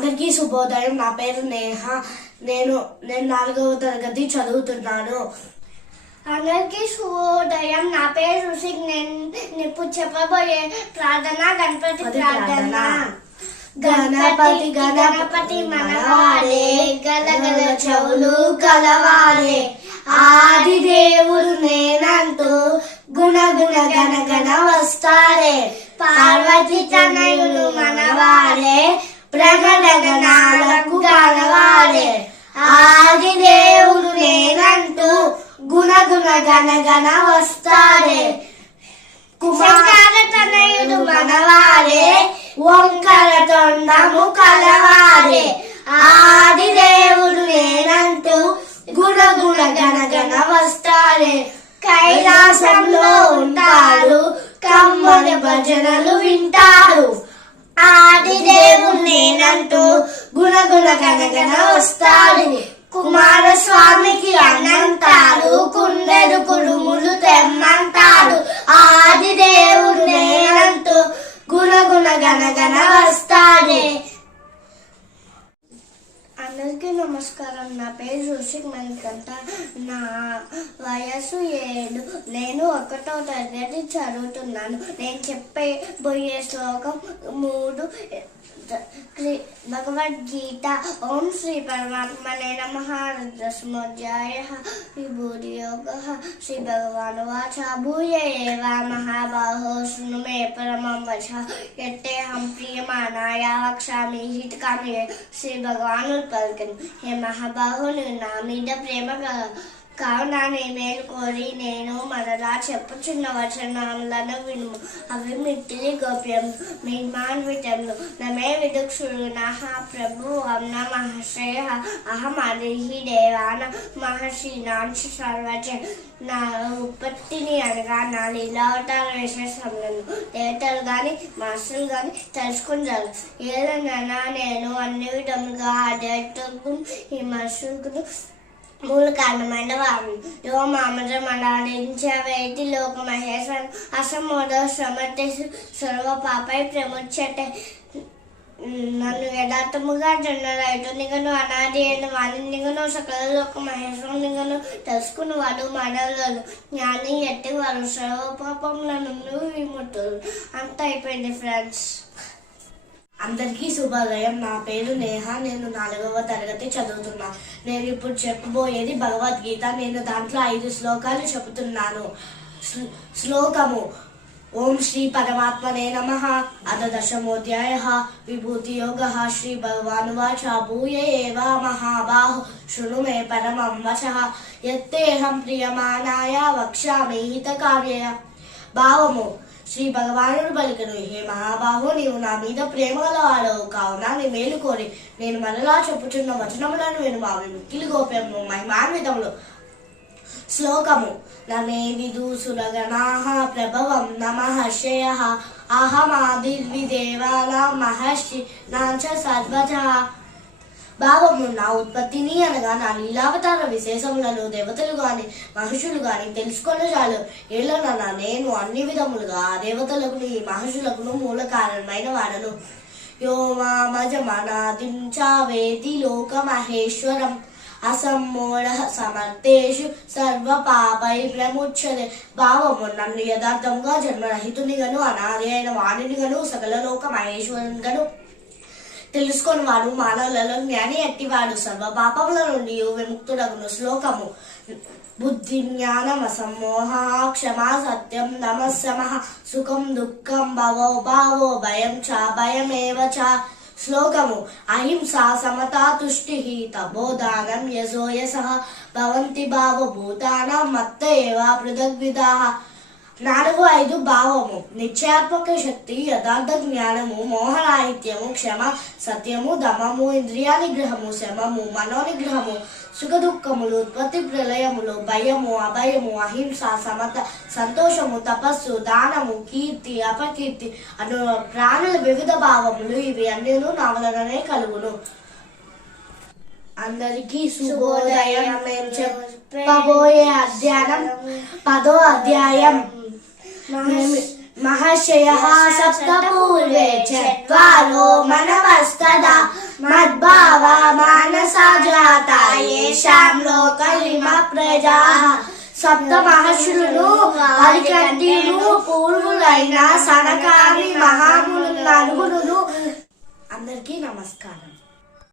అందరికీ శుభోదయం. నా పేరు నేహ. నేను నేను నాలుగవ తరగతి చదువుతున్నాను. అందరికీ శుభోదయం. నా పేరు రుషిక్. నేను ఇప్పుడు చెప్పబోయే ప్రార్థన గణపతి ప్రార్థన. గణపతి గణపతి మనవాడే గలగల చెవులు కలవాడే. ఆది దేవుడు నేనంటూ గుణ గుణ గణ గణ వస్తాడే. పార్వతి తనయులు మనవాడే ప్రగడగనాలకు గణవాడే ఆది దేవుడు నేనంటూ గుణ గణ గణ వస్తాడే శంకర తనయుడు వంకర తొండము కలవాడే. ఆది దేవుడు నేనంటూ గుణగుణ గణగణ వస్తాడే కైలాసంలో ఉంటారు కమ్మని భజనలు వింటారు ఆది దేవుడు నేనంటూ గుణగుణ గణగణ వస్తాడు కుమారస్వామికి అన్నంటాడు కుండెడు కుడుములు తెమ్మంటాడు ఆది దేవుడు నేనంటూ గుణ గుణ గణ వస్తాడే. అందరికీ నమస్కారం. నా పేరు రుషిక్ మణికంట నా వయసు ఏడు. నేను ఒకటో తరగతి చదువుతున్నాను. నేను చెప్పే పోయే శ్లోకం మూడు. క్రి- భగవద్గీత ఓం శ్రీ పరమాత్మనే నమ దశమోధ్యాయ విభూతి యోగ శ్రీ భగవాన్ వాచ భూయ ఏవ మహాబాహో శృణు మే పరమం వచ యత్తేహం ప్రియమానాయ వక్షామి హితకామి శ్రీ కావున నీ మేలు కోరి నేను మరలా చెప్పుచున్న వచనాలను వినుము. అవి మిట్టిలి గోప్యం మీ నమే విదుక్షుడు నహ ప్రభు అమ్న మహర్షయ అహం అరిహి దేవాన మహర్షి నాంశ సర్వచ నా ఉత్పత్తిని అనగా నా లీలావతార విశేషములను. దేవతలు గాని మాస్టర్లు కానీ తెలుసుకుంటారు ఏదైనా నేను అన్ని విధములుగా ఆ దేవతలకు ఈ మనుషులకు మూల కారణమైన వారు యో మామజ మండలించే లోక మహేశ్వరం అసమోద శ్రమతేసు సర్వ పాపై ప్రముచ్చట. నన్ను యథార్థముగా జొన్న రైతు నిగను అనాది అయిన వాణి నిగను సకల లోక మహేశ్వరం నిగను తెలుసుకుని వాడు మండలు జ్ఞాని ఎట్టి వారు సర్వ పాపముల నుండి అంత అయిపోయింది ఫ్రెండ్స్. అందరికీ శుభోదయం. నా పేరు నేహ. నేను నాలుగవ తరగతి చదువుతున్నా. నేను ఇప్పుడు చెప్పబోయేది భగవద్గీత. నేను దాంట్లో ఐదు శ్లోకాలు చెబుతున్నాను. శ్లోకము. ఓం శ్రీ పరమాత్మనే నమ. అద దశమోధ్యాయ విభూతి యోగ శ్రీ భగవాన్ వాచ. భూయ ఏవ మహాబాహు. శృణు మే పరమం వచ యత్తేహం ప్రియమానాయ. వక్ష్యామి హితకార్యయ. భావము. శ్రీ భగవానుడు పలికను హే మహాబాహు నీవు నా మీద ప్రేమ గలవాడవు కావున నీ మేలు కోరి నేను మనలా చెప్పుచున్న వచనములను విను. మా మిక్కిలి గోప్యము మహిమాన్వితములు. శ్లోకము. నమే విదూసురగణాః ప్రభవం నమః అహమాదిర్విదేవానా మహర్షి నాంచ సర్వజ. భావము నా ఉత్పత్తిని అనగా నా లీలావతార విశేషములను దేవతలు గాని మహర్షులు గాని తెలుసుకొని చాలు. ఏలనన్నా నేను అన్ని విధములుగా ఆ దేవతలకు మహర్షులకు మూల కారణమైన వాడను. యో లోక మహేశ్వరం అసమ్మూఢ సమర్థేషు సర్వ పాపై ప్రముచ్చదే భావము నన్ను యథార్థంగా జన్మరహితునిగను అనాది అయిన వాణినిగను సకల లోక మహేశ్వరునిగను తెలుసుకొని వాడు మానవులలో జ్ఞాని అట్టివాడు. సర్వ పాపముల నుండి విముక్తుడగును శ్లోకము. బుద్ధి జ్ఞానమ అసమ్మోహ క్షమా సత్యం నమస్సమ సుఖం దుఃఖం భవో భావో భయం చ భయమేవ చ శ్లోకము. అహింస సమతా తుష్టి తపోదానం యశో భవంతి భావభూతానం మత్త ఏవ పృథగ్విధా నాలుగు ఐదు భావము. నిశ్చయాత్మక శక్తి యథార్థ జ్ఞానము మోహరాహిత్యము క్షమ సత్యము దమము ఇంద్రియ నిగ్రహము శమము మనోనిగ్రహము సుఖ దుఃఖములు ఉత్పత్తి ప్రళయములు భయము అభయము అహింస సమత సంతోషము తపస్సు దానము కీర్తి అపకీర్తి అను ప్రాణుల వివిధ భావములు. ఇవి అన్నీ నా వలననే కలుగును. అందరికీ శుభోదయం. మేము చెప్పబోయే అధ్యాయం. పదో అధ్యాయం. महर्षयः सप्त पूर्वे चत्वारो मनवस्तदा మద్భావ మానసా జాత ఏషాం లోకలిమ ప్రజా సప్త మహర్షులను అరికట్టిను పూర్వులైన సనకాది మహాములు నలుగురును అందరికీ నమస్కారం